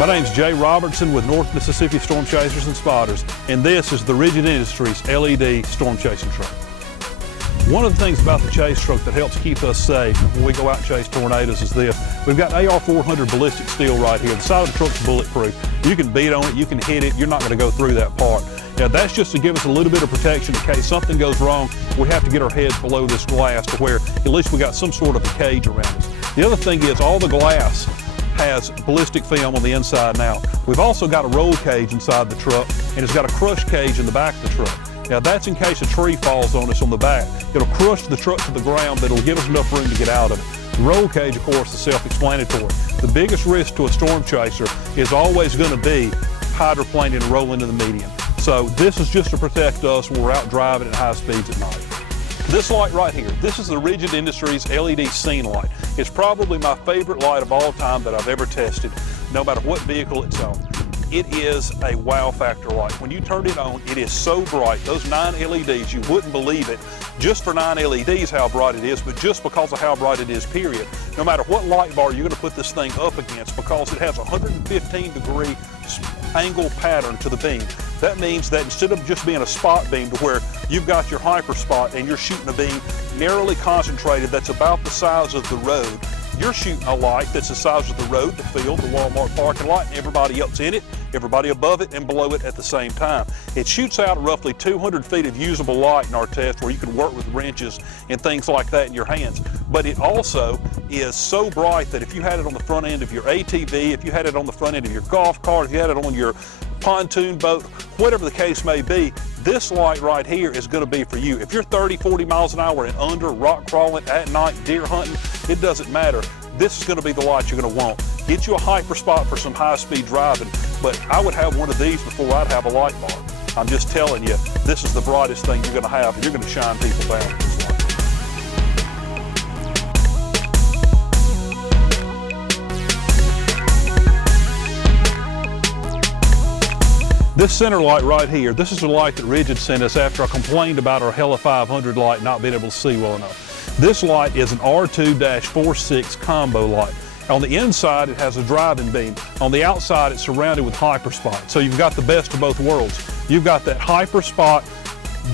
My name's Jay Robertson with North Mississippi Storm Chasers and Spotters, and this is the Rigid Industries LED Storm Chasing Truck. One of the things about the chase truck that helps keep us safe when we go out and chase tornadoes is this. We've got AR-400 ballistic steel right here. The side of the truck's bulletproof. You can beat on it, you can hit it, you're not going to go through that part. Now that's just to give us a little bit of protection in case something goes wrong. We have to get our heads below this glass to where at least we got some sort of a cage around us. The other thing is all the glass has ballistic film on the inside and out. We've also got a roll cage inside the truck, and it's got a crush cage in the back of the truck. Now that's in case a tree falls on us on the back. It'll crush the truck to the ground, but it'll give us enough room to get out of it. The roll cage, of course, is self-explanatory. The biggest risk to a storm chaser is always going to be hydroplaning and rolling in the median. So this is just to protect us when we're out driving at high speeds at night. This light right here, this is the Rigid Industries LED scene light. It's probably my favorite light of all time that I've ever tested, no matter what vehicle it's on. It is a wow factor light. When you turn it on, it is so bright. Those 9 LEDs, you wouldn't believe it, just for 9 LEDs how bright it is, but just because of how bright it is, period. No matter what light bar you're going to put this thing up against, because it has a 115-degree angle pattern to the beam. That means that instead of just being a spot beam to where you've got your hyper spot and you're shooting a beam narrowly concentrated that's about the size of the road, you're shooting a light that's the size of the road, the field, the Walmart parking lot, and everybody else in it, everybody above it and below it at the same time. It shoots out roughly 200 feet of usable light in our test where you can work with wrenches and things like that in your hands. But it also is so bright that if you had it on the front end of your ATV, if you had it on the front end of your golf cart, if you had it on your pontoon boat, whatever the case may be, this light right here is going to be for you. If you're 30, 40 miles an hour and under, rock crawling at night, deer hunting, it doesn't matter. This is going to be the light you're going to want. Get you a hyper spot for some high-speed driving, but I would have one of these before I'd have a light bar. I'm just telling you, this is the brightest thing you're going to have, and you're going to shine people down with this light. This center light right here, this is the light that Rigid sent us after I complained about our Hella 500 light not being able to see well enough. This light is an R2-46 combo light. On the inside, it has a driving beam. On the outside, it's surrounded with hyper spot. So you've got the best of both worlds. You've got that hyper spot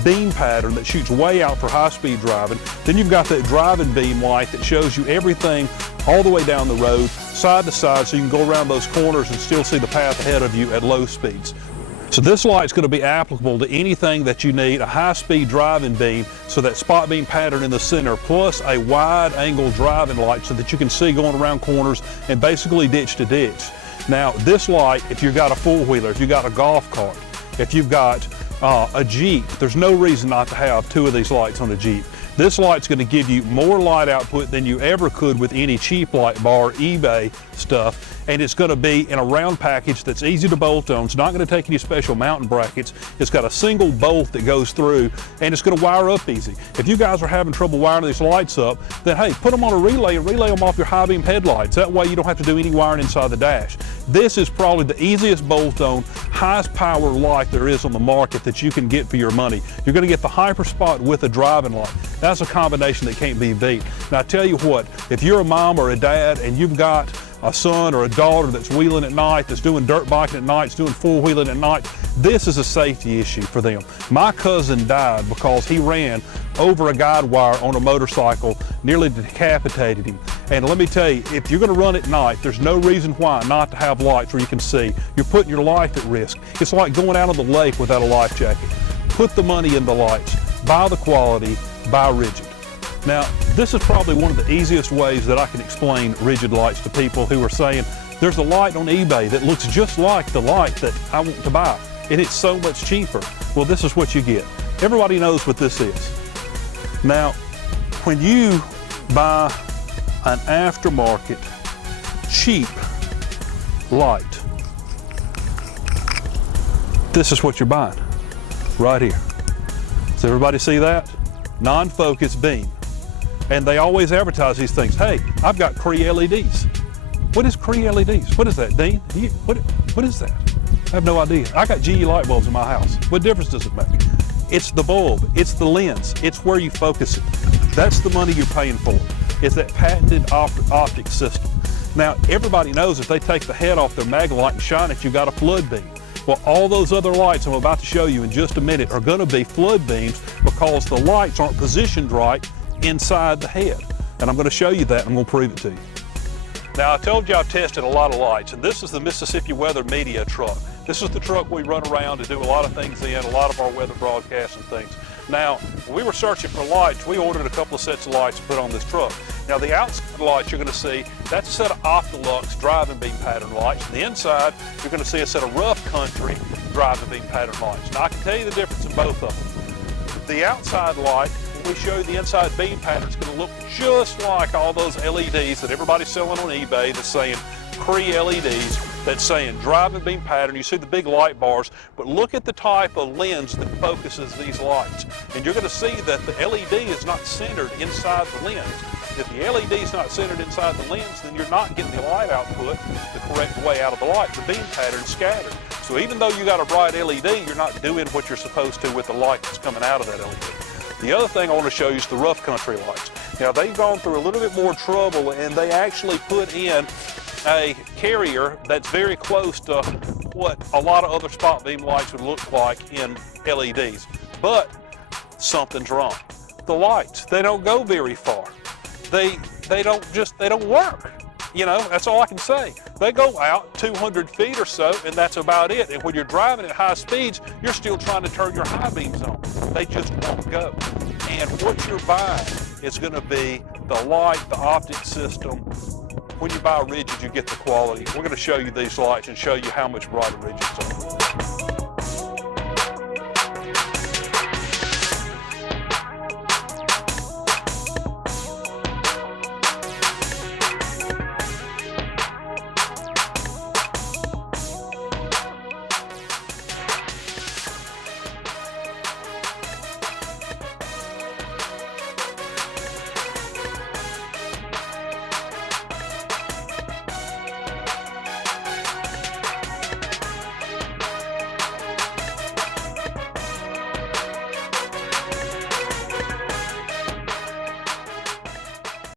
beam pattern that shoots way out for high-speed driving. Then you've got that driving beam light that shows you everything all the way down the road, side to side, so you can go around those corners and still see the path ahead of you at low speeds. So this light's going to be applicable to anything that you need, a high-speed driving beam, so that spot beam pattern in the center, plus a wide-angle driving light so that you can see going around corners and basically ditch to ditch. Now, this light, if you've got a four-wheeler, if you've got a golf cart, if you've got a Jeep, there's no reason not to have 2 of these lights on a Jeep. This light's going to give you more light output than you ever could with any cheap light bar, eBay stuff, and it's going to be in a round package that's easy to bolt on. It's not going to take any special mounting brackets. It's got a single bolt that goes through, and it's going to wire up easy. If you guys are having trouble wiring these lights up, then hey, put them on a relay and relay them off your high beam headlights. That way you don't have to do any wiring inside the dash. This is probably the easiest bolt-on, highest power light there is on the market that you can get for your money. You're going to get the hyper spot with a driving light. That's a combination that can't be beat. Now I tell you what, if you're a mom or a dad and you've got a son or a daughter that's wheeling at night, that's doing dirt biking at night, that's doing four-wheeling at night, this is a safety issue for them. My cousin died because he ran over a guide wire on a motorcycle, nearly decapitated him. And let me tell you, if you're going to run at night, there's no reason why not to have lights where you can see. You're putting your life at risk. It's like going out on the lake without a life jacket. Put the money in the lights. Buy the quality. Buy Rigid. Now, this is probably one of the easiest ways that I can explain Rigid lights to people who are saying, there's a light on eBay that looks just like the light that I want to buy, and it's so much cheaper. Well, this is what you get. Everybody knows what this is. Now, when you buy an aftermarket, cheap light, this is what you're buying, right here. Does everybody see that? Non-focus beam. And they always advertise these things. Hey, I've got Cree LEDs. What is Cree LEDs? What is that, Dean? What is that? I have no idea. I got GE light bulbs in my house. What difference does it make? It's the bulb, it's the lens, it's where you focus it. That's the money you're paying for. It's that patented optic system. Now, everybody knows if they take the head off their Maglite and shine it, you've got a flood beam. Well, all those other lights I'm about to show you in just a minute are going to be flood beams because the lights aren't positioned right inside the head. And I'm going to show you that, and I'm going to prove it to you. Now, I told you I've tested a lot of lights, and this is the Mississippi Weather Media truck. This is the truck we run around to do a lot of things in, a lot of our weather broadcasts and things. Now, when we were searching for lights, we ordered a couple of sets of lights to put on this truck. Now, the outside lights you're going to see, that's a set of Optilux driving beam pattern lights. And the inside, you're going to see a set of Rough Country driving beam pattern lights. Now, I can tell you the difference in both of them. The outside light, when we show you the inside beam pattern, it's going to look just like all those LEDs that everybody's selling on eBay that's saying Cree LEDs, that's saying driving beam pattern. You see the big light bars, but look at the type of lens that focuses these lights. And you're going to see that the LED is not centered inside the lens. If the LED is not centered inside the lens, then you're not getting the light output the correct way out of the light. The beam pattern is scattered. So even though you got a bright LED, you're not doing what you're supposed to with the light that's coming out of that LED. The other thing I want to show you is the Rough Country lights. Now, they've gone through a little bit more trouble, and they actually put in a carrier that's very close to what a lot of other spot beam lights would look like in LEDs. But something's wrong. The lights, they don't go very far. They don't work. You know, that's all I can say. They go out 200 feet or so, and that's about it. And when you're driving at high speeds, you're still trying to turn your high beams on. They just won't go. And what you're buying is going to be the light, the optic system. When you buy rigids, you get the quality. We're going to show you these lights and show you how much brighter rigids are.